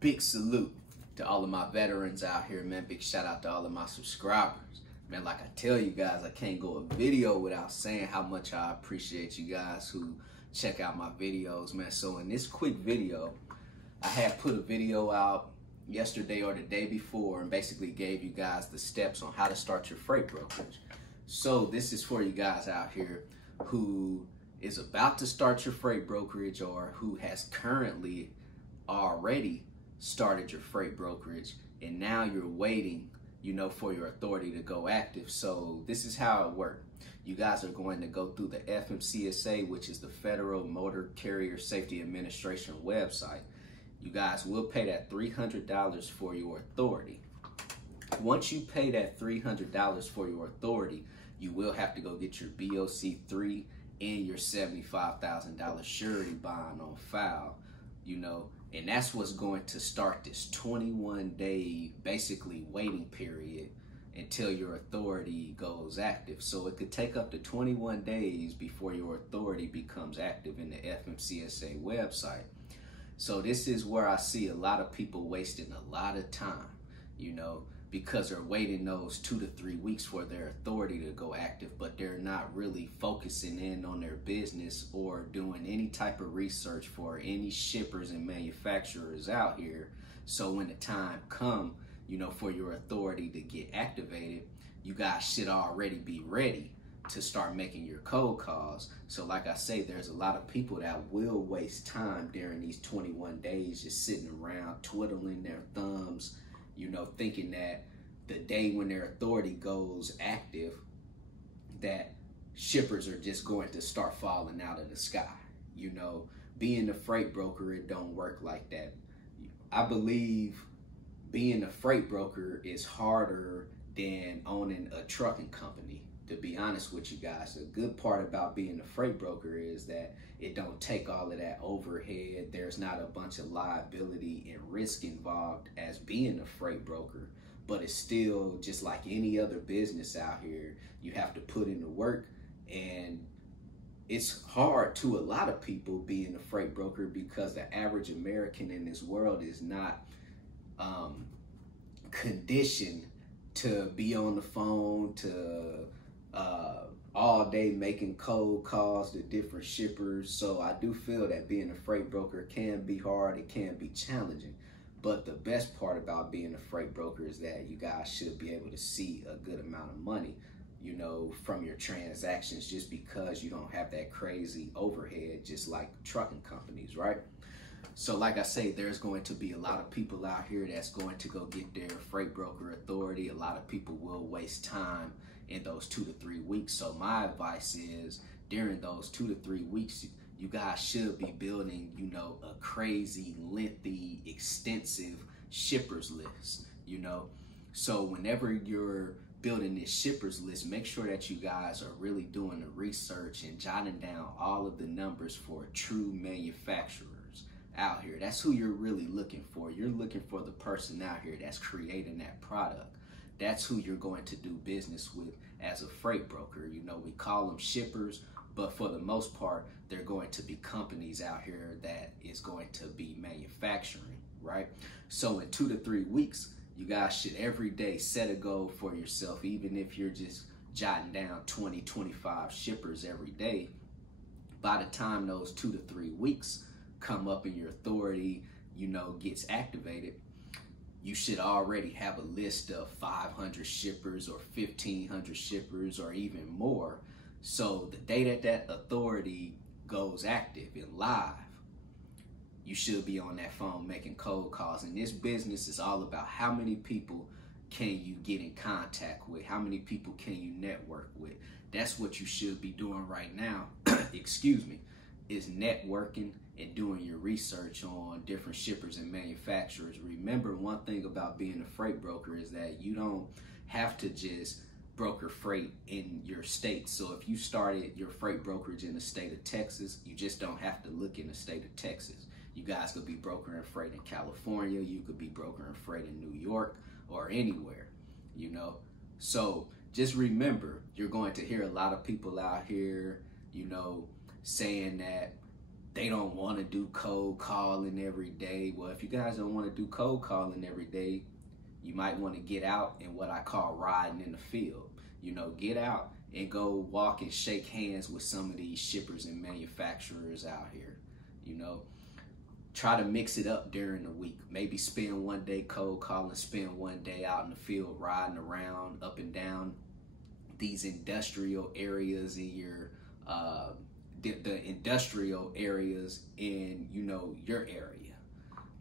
Big salute to all of my veterans out here, man. Big shout out to all of my subscribers. Man, like I tell you guys, I can't go a video without saying how much I appreciate you guys who check out my videos, man. So in this quick video, I had put a video out yesterday or the day before and basically gave you guys the steps on how to start your freight brokerage. So this is for you guys out here who is about to start your freight brokerage or who has currently already started your freight brokerage and now you're waiting, for your authority to go active. So this is how it works. You guys are going to go through the FMCSA, which is the Federal Motor Carrier Safety Administration website. You guys will pay that $300 for your authority. Once you pay that $300 for your authority, you will have to go get your BOC3 and your $75,000 surety bond on file, and that's what's going to start this 21-day basically waiting period until your authority goes active. So it could take up to 21 days before your authority becomes active in the FMCSA website. So this is where I see a lot of people wasting a lot of time, because they're waiting those 2 to 3 weeks for their authority to go active, but they're not really focusing in on their business or doing any type of research for any shippers and manufacturers out here. So when the time comes, for your authority to get activated, you guys should already be ready to start making your cold calls. So like I say, there's a lot of people that will waste time during these 21 days just sitting around twiddling their thumbs, thinking that the day when their authority goes active, that shippers are just going to start falling out of the sky. Being a freight broker, it don't work like that. I believe being a freight broker is harder than owning a trucking company. To be honest with you guys, the good part about being a freight broker is that it don't take all of that overhead. There's not a bunch of liability and risk involved as being a freight broker, but it's still just like any other business out here. You have to put in the work, and it's hard to a lot of people being a freight broker because the average American in this world is not conditioned to be on the phone, to all day making cold calls to different shippers. So I do feel that being a freight broker can be hard, it can be challenging. But the best part about being a freight broker is that you guys should be able to see a good amount of money, from your transactions, just because you don't have that crazy overhead, just like trucking companies, right? So like I say, there's going to be a lot of people out here that's going to go get their freight broker authority. A lot of people will waste time in those 2 to 3 weeks. So my advice is during those 2 to 3 weeks, you guys should be building, a crazy, lengthy, extensive shippers list, So whenever you're building this shippers list, make sure that you guys are really doing the research and jotting down all of the numbers for true manufacturers out here. That's who you're really looking for. You're looking for the person out here that's creating that product. That's who you're going to do business with as a freight broker. We call them shippers, but for the most part, they're going to be companies out here that is going to be manufacturing, right? So in 2 to 3 weeks, you guys should every day set a goal for yourself, even if you're just jotting down 20, 25 shippers every day. By the time those 2 to 3 weeks come up and your authority, gets activated, you should already have a list of 500 shippers or 1,500 shippers or even more. So the day that authority goes active and live, you should be on that phone making cold calls. And this business is all about how many people can you get in contact with? How many people can you network with? That's what you should be doing right now, excuse me, is networking and doing your research on different shippers and manufacturers. Remember, one thing about being a freight broker is that you don't have to just broker freight in your state. So if you started your freight brokerage in the state of Texas, you just don't have to look in the state of Texas. You guys could be brokering freight in California, you could be brokering freight in New York or anywhere, So just remember, you're going to hear a lot of people out here, saying that they don't want to do cold calling every day. Well, if you guys don't want to do cold calling every day, you might want to get out and what I call riding in the field. You know, get out and go walk and shake hands with some of these shippers and manufacturers out here. You know, try to mix it up during the week. Maybe spend one day cold calling, spend one day out in the field riding around up and down these industrial areas in your the industrial areas in, you know, your area.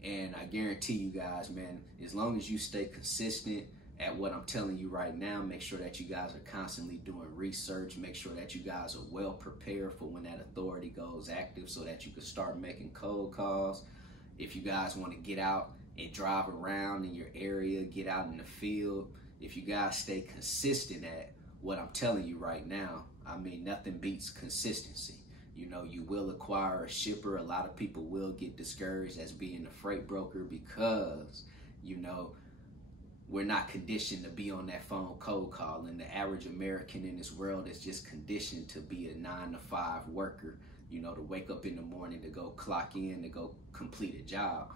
And I guarantee you guys, man, as long as you stay consistent at what I'm telling you right now, make sure that you guys are constantly doing research, make sure that you guys are well prepared for when that authority goes active so that you can start making cold calls. If you guys want to get out and drive around in your area, get out in the field, if you guys stay consistent at what I'm telling you right now, I mean, nothing beats consistency. You know, you will acquire a shipper. A lot of people will get discouraged as being a freight broker because, you know, we're not conditioned to be on that phone cold calling. The average American in this world is just conditioned to be a 9-to-5 worker, you know, to wake up in the morning, to go clock in, to go complete a job.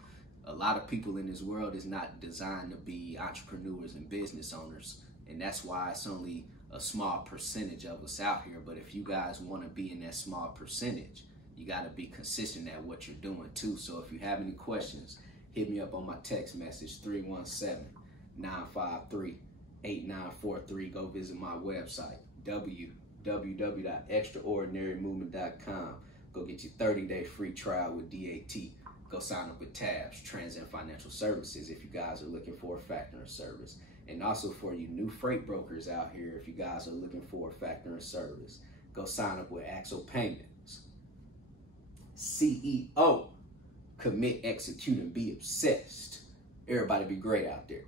A lot of people in this world is not designed to be entrepreneurs and business owners. And that's why it's only a small percentage of us out here. But if you guys want to be in that small percentage, you got to be consistent at what you're doing too. So if you have any questions, hit me up on my text message, 317-953-8943. Go visit my website, www.extraordinarymovement.com. Go get your 30-day free trial with DAT. Go sign up with TAFS, Transit Financial Services, if you guys are looking for a factoring service. And also for you new freight brokers out here, if you guys are looking for a factoring service, go sign up with Axle Payments. CEO, commit, execute, and be obsessed. Everybody be great out there.